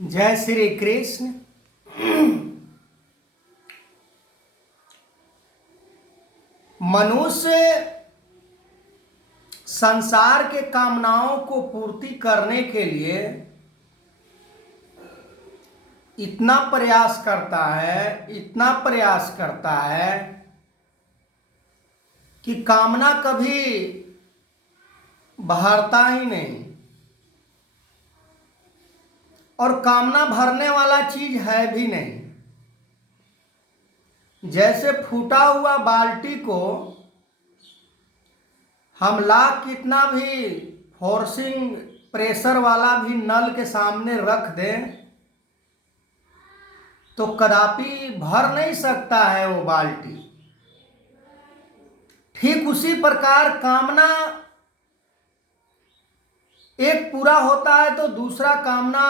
जय श्री कृष्ण। मनुष्य संसार के कामनाओं को पूर्ति करने के लिए इतना प्रयास करता है कि कामना कभी भरता ही नहीं। और कामना भरने वाला चीज है भी नहीं। जैसे फूटा हुआ बाल्टी को हम लाख कितना भी फोर्सिंग प्रेशर वाला भी नल के सामने रख दें तो कदापि भर नहीं सकता है वो बाल्टी। ठीक उसी प्रकार कामना एक पूरा होता है तो दूसरा कामना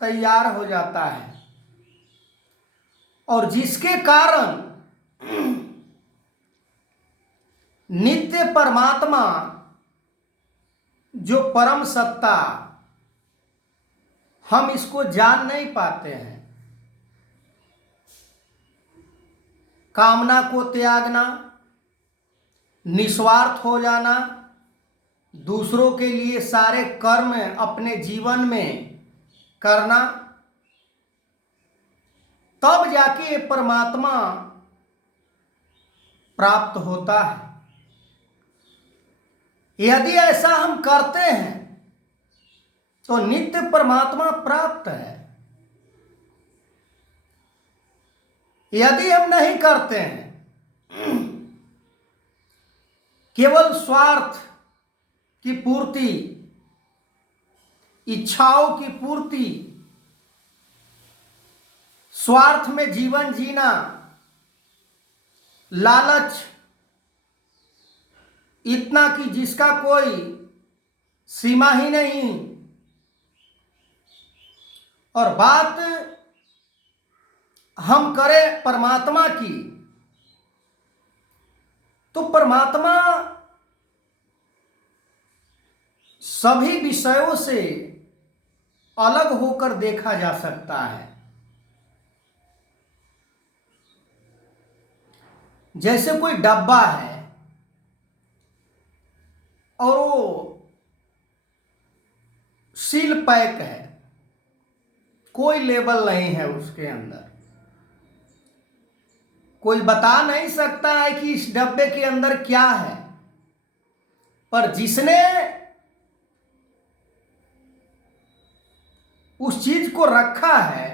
तैयार हो जाता है, और जिसके कारण नित्य परमात्मा जो परम सत्ता, हम इसको जान नहीं पाते हैं। कामना को त्यागना, निस्वार्थ हो जाना, दूसरों के लिए सारे कर्म अपने जीवन में करना, तब जाके ये परमात्मा प्राप्त होता है। यदि ऐसा हम करते हैं तो नित्य परमात्मा प्राप्त है। यदि हम नहीं करते हैं, केवल स्वार्थ की पूर्ति, इच्छाओं की पूर्ति, स्वार्थ में जीवन जीना, लालच इतना कि जिसका कोई सीमा ही नहीं, और बात हम करें परमात्मा की तो परमात्मा सभी विषयों से अलग होकर देखा जा सकता है। जैसे कोई डब्बा है और वो सील पैक है, कोई लेबल नहीं है उसके अंदर, कोई बता नहीं सकता है कि इस डब्बे के अंदर क्या है। पर जिसने उस चीज को रखा है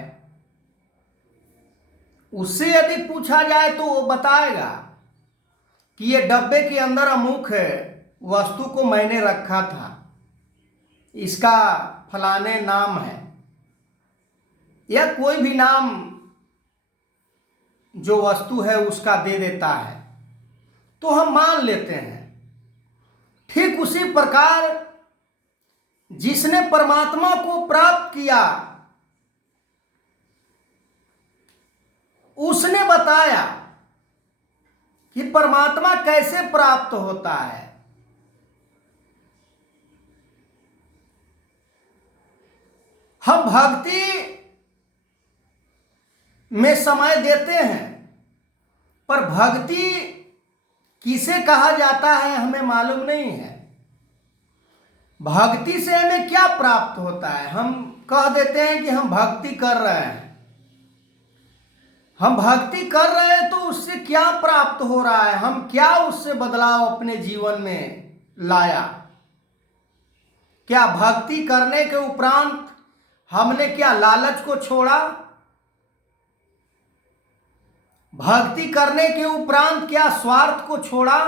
उससे यदि पूछा जाए तो वो बताएगा कि ये डब्बे के अंदर अमुक है वस्तु को मैंने रखा था, इसका फलाने नाम है, या कोई भी नाम जो वस्तु है उसका दे देता है तो हम मान लेते हैं। ठीक उसी प्रकार जिसने परमात्मा को प्राप्त किया उसने बताया कि परमात्मा कैसे प्राप्त होता है। हम भक्ति में समय देते हैं, पर भक्ति किसे कहा जाता है हमें मालूम नहीं है। भक्ति से हमें क्या प्राप्त होता है? हम कह देते हैं कि हम भक्ति कर रहे हैं। हम भक्ति कर रहे हैं तो उससे क्या प्राप्त हो रहा है? हम क्या उससे बदलाव अपने जीवन में लाया? क्या भक्ति करने के उपरांत हमने क्या लालच को छोड़ा? भक्ति करने के उपरांत क्या स्वार्थ को छोड़ा?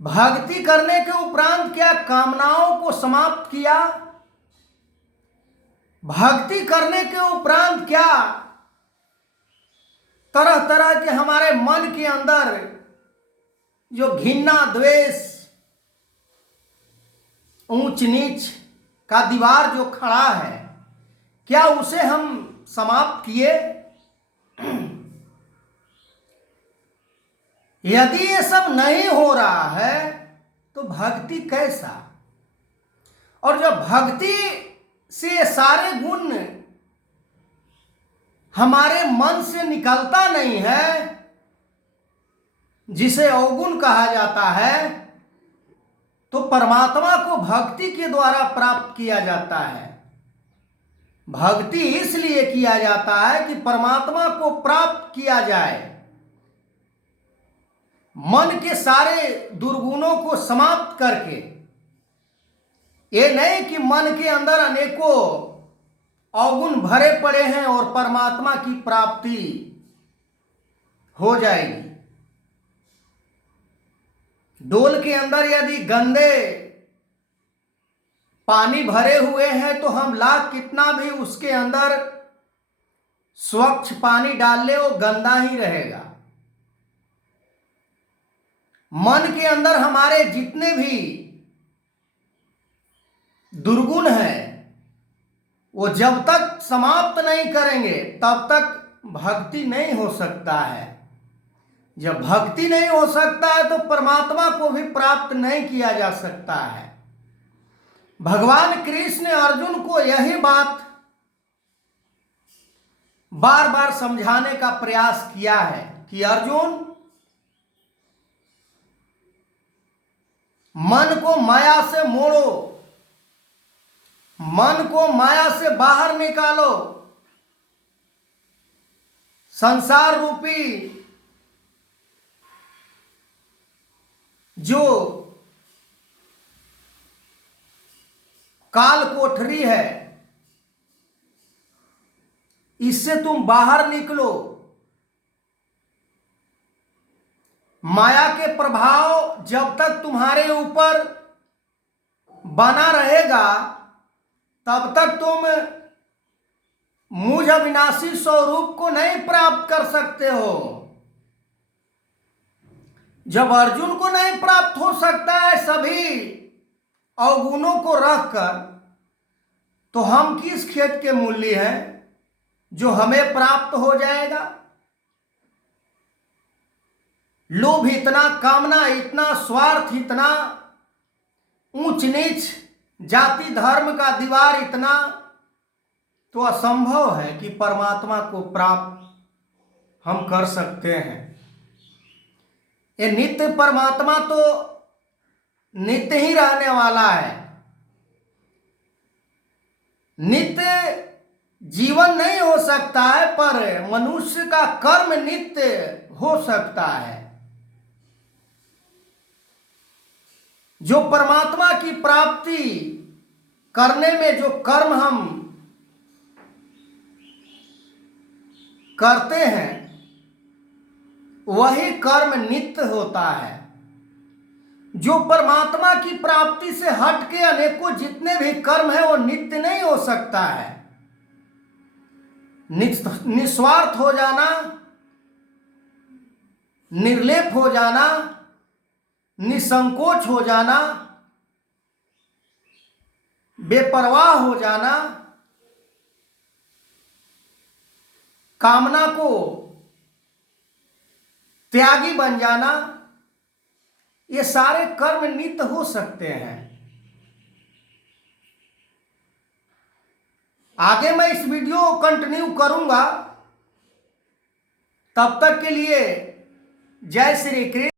भक्ति करने के उपरांत क्या कामनाओं को समाप्त किया? भक्ति करने के उपरांत क्या तरह तरह के हमारे मन के अंदर जो घृणा, द्वेष, ऊंच नीच का दीवार जो खड़ा है, क्या उसे हम समाप्त किए? यदि ये सब नहीं हो रहा है तो भक्ति कैसा? और जब भक्ति से ये सारे गुण हमारे मन से निकलता नहीं है, जिसे अवगुण कहा जाता है, तो परमात्मा को भक्ति के द्वारा प्राप्त किया जाता है। भक्ति इसलिए किया जाता है कि परमात्मा को प्राप्त किया जाए, मन के सारे दुर्गुणों को समाप्त करके। ये नहीं कि मन के अंदर अनेकों अवगुण भरे पड़े हैं और परमात्मा की प्राप्ति हो जाएगी। डोल के अंदर यदि गंदे पानी भरे हुए हैं तो हम लाख कितना भी उसके अंदर स्वच्छ पानी डाल ले, वो गंदा ही रहेगा। मन के अंदर हमारे जितने भी दुर्गुण हैं, वो जब तक समाप्त नहीं करेंगे तब तक भक्ति नहीं हो सकता है। जब भक्ति नहीं हो सकता है तो परमात्मा को भी प्राप्त नहीं किया जा सकता है। भगवान कृष्ण ने अर्जुन को यही बात बार बार समझाने का प्रयास किया है कि अर्जुन, मन को माया से मोड़ो, मन को माया से बाहर निकालो। संसार रूपी जो काल कोठरी है, इससे तुम बाहर निकलो। माया के प्रभाव जब तक तुम्हारे ऊपर बना रहेगा तब तक तुम मुझ अविनाशी स्वरूप को नहीं प्राप्त कर सकते हो। जब अर्जुन को नहीं प्राप्त हो सकता है सभी अवगुणों को रखकर, तो हम किस खेत के मूल्य हैं जो हमें प्राप्त हो जाएगा। लोभ इतना, कामना इतना, स्वार्थ इतना, ऊंच नीच जाति धर्म का दीवार इतना, तो असंभव है कि परमात्मा को प्राप्त हम कर सकते हैं। ये नित्य परमात्मा तो नित्य ही रहने वाला है। नित्य जीवन नहीं हो सकता है, पर मनुष्य का कर्म नित्य हो सकता है। जो परमात्मा की प्राप्ति करने में जो कर्म हम करते हैं, वही कर्म नित्य होता है। जो परमात्मा की प्राप्ति से हटके अनेकों जितने भी कर्म है, वो नित्य नहीं हो सकता है। निस्वार्थ हो जाना, निर्लेप हो जाना, निसंकोच हो जाना, बेपरवाह हो जाना, कामना को त्यागी बन जाना, ये सारे कर्म नित्य हो सकते हैं। आगे मैं इस वीडियो को कंटिन्यू करूंगा। तब तक के लिए जय श्री कृष्ण।